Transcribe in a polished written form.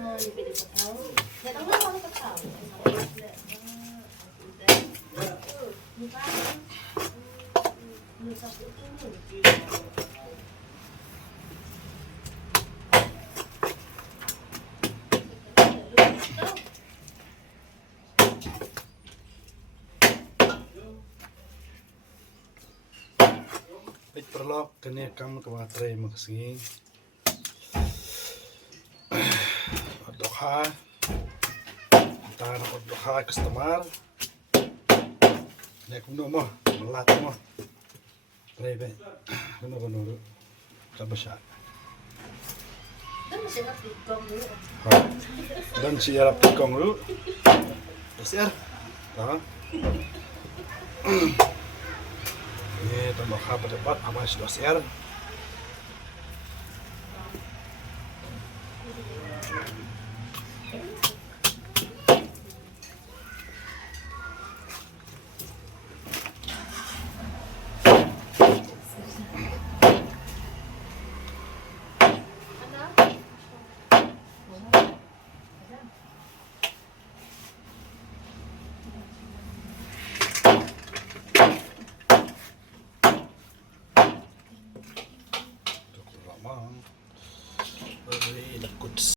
Wait perlok kani kamu ke matray magsing. Odokha. Tara odokha customer. Nek kuno mo, melat mo. Prebe. Kuno kuno. Kabasya. Dan siarap tikong lu. Siar. Ha. Ini tambah apa dapat apa sudah siar.